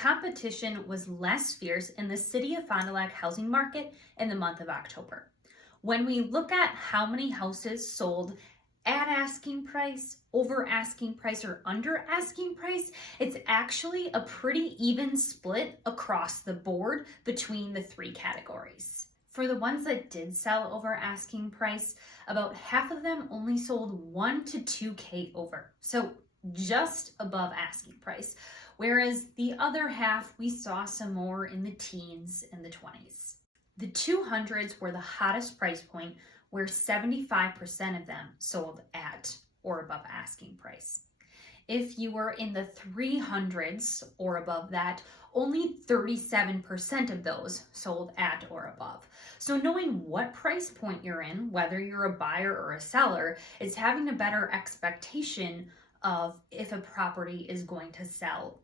competition was less fierce in the City of Fond du Lac housing market in the month of October. When we look at how many houses sold at asking price, over asking price, or under asking price, it's actually a pretty even split across the board between the three categories. For the ones that did sell over asking price, about half of them only sold 1 to 2K over, so just above asking price, whereas the other half we saw some more in the teens and the 20s. The 200s were the hottest price point, where 75% of them sold at or above asking price. If you were in the 300s or above that, only 37% of those sold at or above. So knowing what price point you're in, whether you're a buyer or a seller, is having a better expectation of if a property is going to sell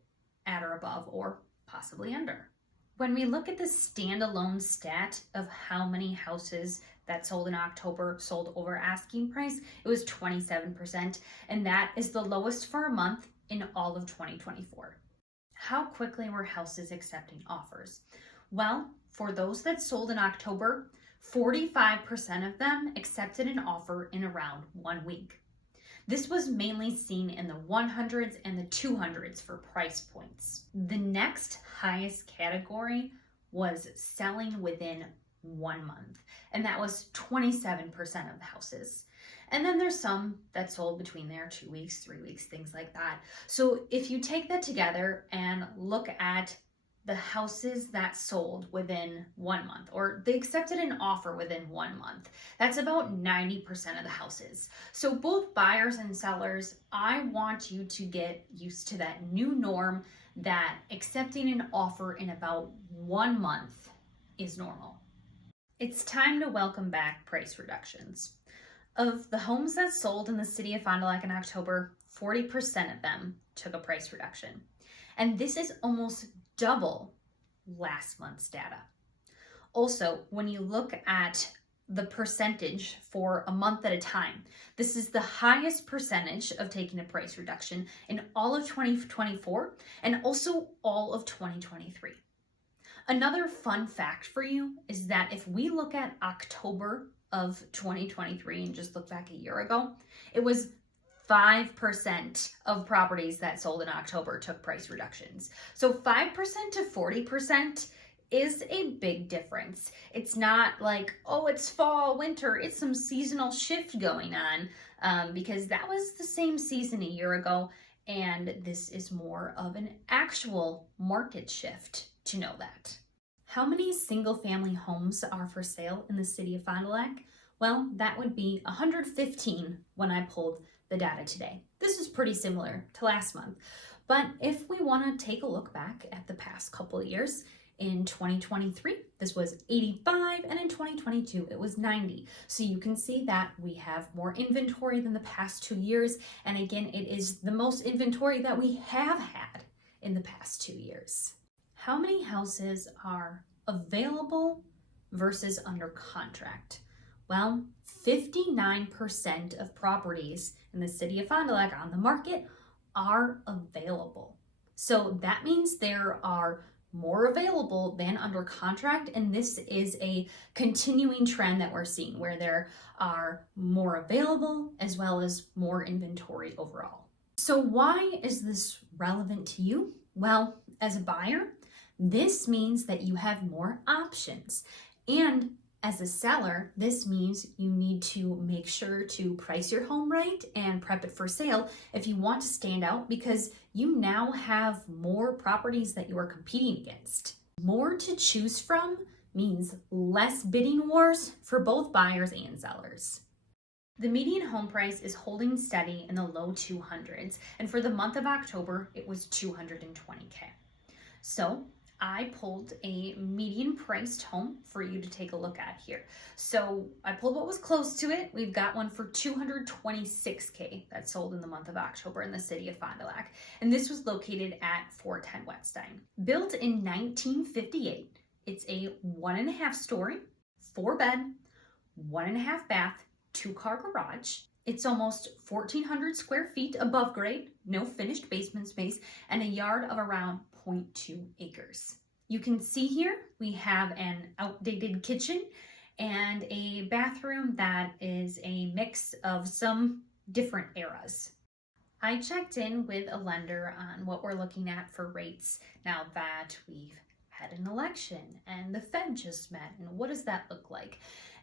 at or above or possibly under. When we look at the standalone stat of how many houses that sold in October sold over asking price, it was 27%, and that is the lowest for a month in all of 2024. How quickly were houses accepting offers? Well, for those that sold in October, 45% of them accepted an offer in around 1 week. This was mainly seen in the 100s and the 200s for price points. The next highest category was selling within 1 month, and that was 27% of the houses. And then there's some that sold between there 2 weeks, 3 weeks, things like that. So if you take that together and look at the houses that sold within 1 month, or they accepted an offer within 1 month, that's about 90% of the houses. So both buyers and sellers, I want you to get used to that new norm that accepting an offer in about 1 month is normal. It's time to welcome back price reductions. Of the homes that sold in the City of Fond du Lac in October, 40% of them took a price reduction. And this is almost double last month's data. Also, when you look at the percentage for a month at a time, this is the highest percentage of taking a price reduction in all of 2024 and also all of 2023. Another fun fact for you is that if we look at October of 2023 and just look back a year ago, it was 5% of properties that sold in October took price reductions. So 5% to 40% is a big difference. It's not like, oh, it's fall, winter, it's some seasonal shift going on, because that was the same season a year ago, and this is more of an actual market shift to know that. How many single-family homes are for sale in the City of Fond du Lac? Well, that would be 115 when I pulled the data today. This is pretty similar to last month, but if we want to take a look back at the past couple of years, in 2023 this was 85, and in 2022 it was 90. So you can see that we have more inventory than the past 2 years, and again, it is the most inventory that we have had in the past 2 years. How many houses are available versus under contract? Well, 59% of properties in the City of Fond du Lac on the market are available. So that means there are more available than under contract, and this is a continuing trend that we're seeing where there are more available as well as more inventory overall. So why is this relevant to you? Well, as a buyer, this means that you have more options, and as a seller, this means you need to make sure to price your home right and prep it for sale if you want to stand out, because you now have more properties that you are competing against. More to choose from means less bidding wars for both buyers and sellers. The median home price is holding steady in the low 200s, and for the month of October, it was 220K. So I pulled a median priced home for you to take a look at here. So I pulled what was close to it. We've got one for 226K that sold in the month of October in the City of Fond du Lac. And this was located at 410 Wetstein. Built in 1958, it's a 1.5 story, 4-bed, 1.5 bath, 2-car garage. It's almost 1,400 square feet above grade, no finished basement space, and a yard of around 5.2 acres. You can see here we have an outdated kitchen and a bathroom that is a mix of some different eras. I checked in with a lender on what we're looking at for rates now that we've had an election and the Fed just met, and what does that look like?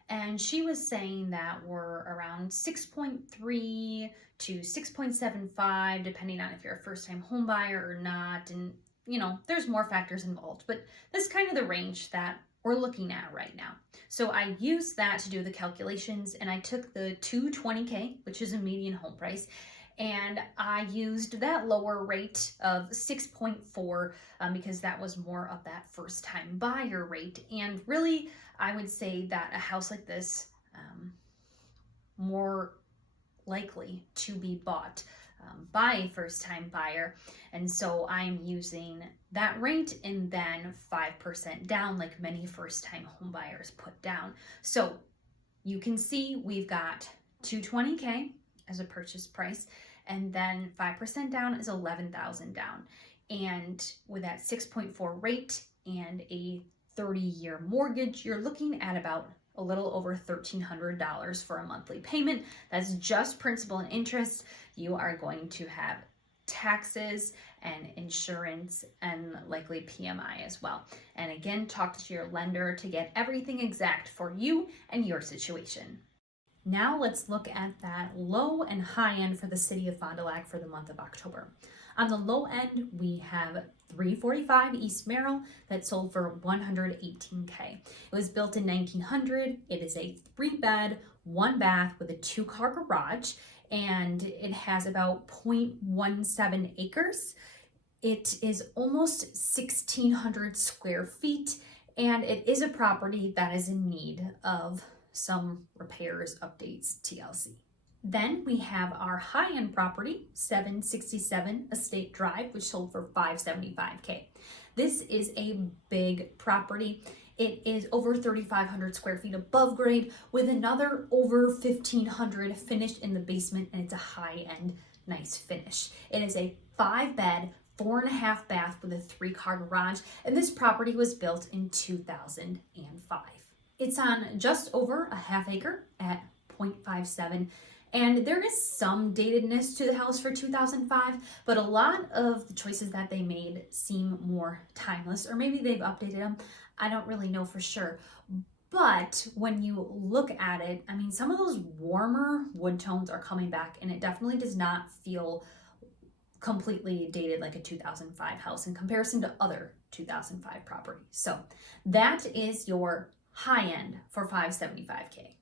And she was saying that we're around 6.3 to 6.75, depending on if you're a first-time home buyer or not. And, there's more factors involved, but this is kind of the range that we're looking at right now. So I used that to do the calculations, and I took the 220K, which is a median home price, and I used that lower rate of 6.4 because that was more of that first time buyer rate. And really, I would say that a house like this, more likely to be bought by a first time buyer. And so I'm using that rate and then 5% down, like many first time home buyers put down. So you can see we've got 220K as a purchase price, and then 5% down is 11,000 down. And with that 6.4 rate and a 30-year mortgage, you're looking at about a little over $1,300 for a monthly payment. That's just principal and interest. You are going to have taxes and insurance and likely PMI as well. And again, talk to your lender to get everything exact for you and your situation. Now let's look at that low and high end for the city of Fond du Lac for the month of October. On the low end, we have 345 East Merrill that sold for $118K. It was built in 1900. It is a 3-bed, 1-bath with a 2-car garage, and it has about 0.17 acres. It is almost 1,600 square feet, and it is a property that is in need of some repairs, updates, TLC. Then we have our high-end property, 767 Estate Drive, which sold for $575K. This is a big property. It is over 3,500 square feet above grade with another over 1,500 finished in the basement, and it's a high-end, nice finish. It is a 5-bed, 4.5 bath with a 3-car garage, and this property was built in 2005. It's on just over a half acre at 0.57, and there is some datedness to the house for 2005, but a lot of the choices that they made seem more timeless, or maybe they've updated them. I don't really know for sure. But when you look at it, I mean, some of those warmer wood tones are coming back, and it definitely does not feel completely dated like a 2005 house in comparison to other 2005 properties. So that is your high end for $575K.